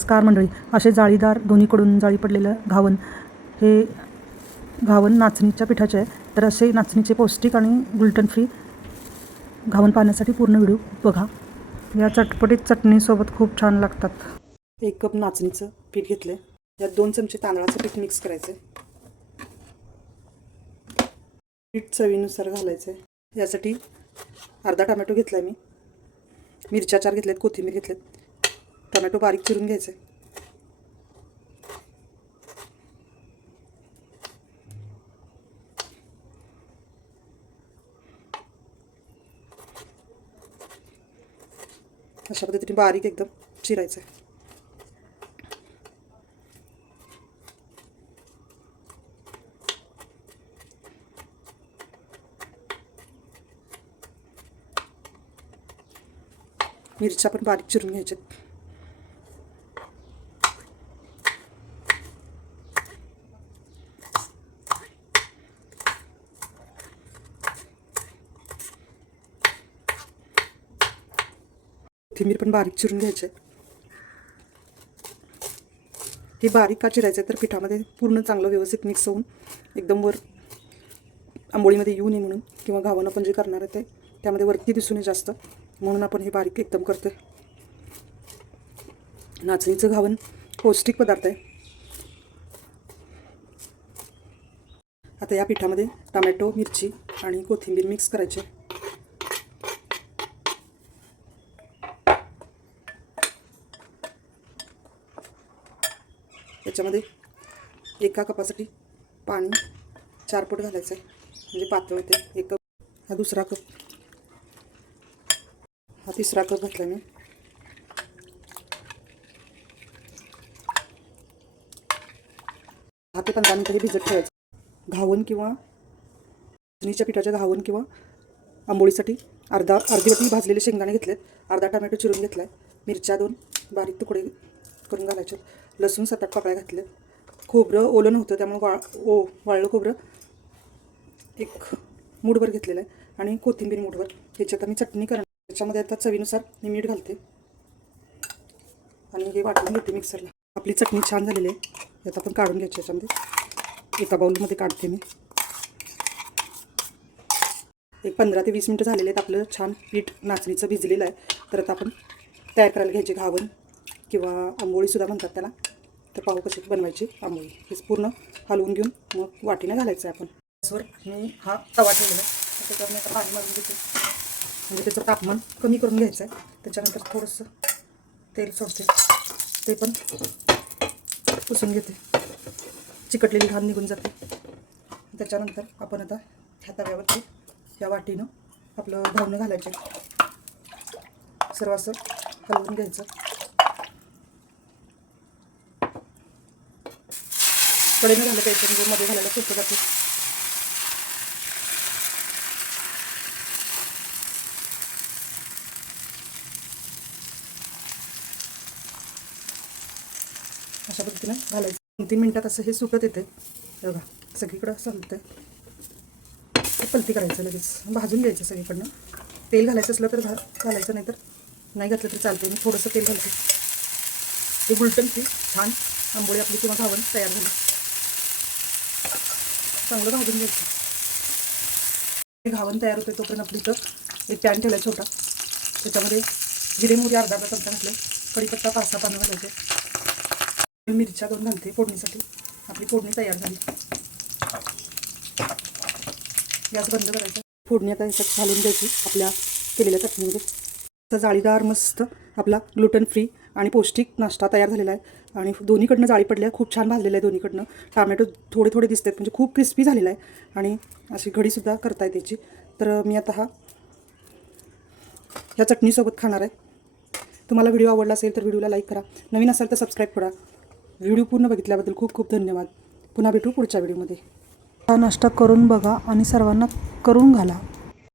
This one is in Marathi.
नमस्कार मंडळी असे जाळीदार दोन्हीकडून जाळी पडलेलं घावन हे घावन नाचणीच्या पिठाचे आहे. तर असे नाचणीचे पौष्टिक आणि ग्लुटन फ्री घावन पाहण्यासाठी पूर्ण व्हिडिओ बघा. या चटपटीत चटणीसोबत खूप छान लागतात. एक कप नाचणीचं पीठ घेतलं आहे यात दोन चमचे तांदळाचं पीठ मिक्स करायचं आहे पीठ चवीनुसार घालायचं आहे यासाठी अर्धा टमॅटो घेतला आहे मी. मिरच्या चार घेतल्यात कोथिंबीर घेतल्यात. टोमॅटो बारीक चिरून घ्यायचे. अशा पद्धतीने बारीक एकदम चिरायचं. मिरच्या पण बारीक चिरून घ्यायच्यात. कोथिंबीर पण बारीक चिरून घ्यायचे हे बारीक का चिरायचं तर पिठामध्ये पूर्ण चांगलं व्यवस्थित मिक्स होऊन एकदम वर आंबोळीमध्ये येऊ नये म्हणून किंवा घावन आपण जे करणार आहे ते त्यामध्ये वरती दिसू नये जास्त. म्हणून आपण हे बारीक एकदम करतोय. नाचणीचं घावन पौष्टिक पदार्थ आहे. आता या पिठामध्ये टमॅटो मिरची आणि कोथिंबीर मिक्स करायचे त्याच्यामध्ये एका कपासाठी पाणी चार पट घालायचं आहे. म्हणजे पातळ होते. एक कप. हा दुसरा कप. हा तिसरा कप घातला मी. दहा ते पंधरा मिनटं हे भिजत ठेवायचं. घावन किंवा चणीच्या पिठाच्या घावन किंवा आंबोळीसाठी अर्धा अर्धी वाटी भाजलेले शेंगदाणे घेतलेत. अर्धा टमॅटो चिरून घेतला आहे मिरच्या दोन बारीक तुकडे करून घालायचे. लसूण सात आठ पाकळ्या घातले खोबरं ओलं नव्हतं त्यामुळे वाळ ओ वाळलं खोबरं. एक मूठभर घेतलेलं आहे आणि कोथिंबीर मूठभर. ह्याच्यात आम्ही चटणी करणार. त्याच्यामध्ये आता चवीनुसार मी मीठ घालते. आणि हे वाटून घेते मिक्सरला आपली चटणी छान झालेली आहे. यात आपण काढून घ्यायची याच्यामध्ये. एका बाऊलमध्ये काढते मी. एक पंधरा ते वीस मिनटं झालेले आहेत. आपलं छान पीठ नाचणीचं भिजलेलं आहे. तर आता आपण तयार करायला घ्यायचे घावन किंवा आंबोळीसुद्धा म्हणतात त्याला. तर पाहू कशी बनवायची? आंबोळी. हेच पूर्ण हलवून घेऊन मग वाटीने घालायचं आहे आपण. गॅसवर मी हा तवा ठेवलेला आहे. त्याच्यावर मी आता पाणी मारून घेते. म्हणजे त्याचं तापमान कमी करून घ्यायचं आहे. त्याच्यानंतर थोडंसं तेल सोडते. ते पण पुसून घेते. चिकटलेली घाण निघून जाते. त्याच्यानंतर आपण आता ह्या तव्यावरती या वाटीनं आपलं धावणं घालायचे सर्व असं हलवून घ्यायचं. कडेनं घालं पाहिजे म्हणजे मध्ये घालायला सोपं जाते. अशा पद्धतीनं घालायचं. दोन तीन मिनटात असं हे सुटत येते बघा सगळीकडं संपतं ते पलती करायचं लगेच. भाजून घ्यायचं सगळीकडनं. तेल घालायचं असलं तर घा घालायचं नाही तर नाही घातलं तरी चालते मी थोडंसं तेल घालते ते गुलटन ते छान आंबोळी आपली किंवा घावण तयार झाली. चांगलं भाजून घ्यायचं. घावन घावण तयार होते तोपर्यंत आपली इथं एक पॅन ठेवला छोटा. त्याच्यामध्ये जिरे मोहरी अर्धा अर्धा चमचा घातले कढीपत्ता पाच सहा पानं घालायचे. मिरच्या दोन घालते फोडणीसाठी. आपली फोडणी तयार झाली. गॅस बंद करायचा. फोडणी आता याच्यात घालून द्यायची आपल्या केलेल्या चटणीमध्ये. जाळीदार मस्त आपला ग्लुटन फ्री आणि पौष्टिक नाश्ता तयार झालेला आहे. आणि दोन्हीकडनं जाळी पडल्या खूप छान भाजलेलं आहे दोन्हीकडनं. टामॅटो थोडे थोडे दिसतात म्हणजे खूप क्रिस्पी झालेला आहे. आणि अशी घडीसुद्धा करता येते त्याची तर मी आता हा ह्या चटणीसोबत खाणार आहे. तुम्हाला व्हिडिओ आवडला असेल तर व्हिडिओला लाईक करा. नवीन असाल तर सबस्क्राईब करा. व्हिडिओ पूर्ण बघितल्याबद्दल खूप खूप धन्यवाद. पुन्हा भेटू पुढच्या व्हिडिओमध्ये. हा नाश्ता करून बघा आणि सर्वांना करून घाला.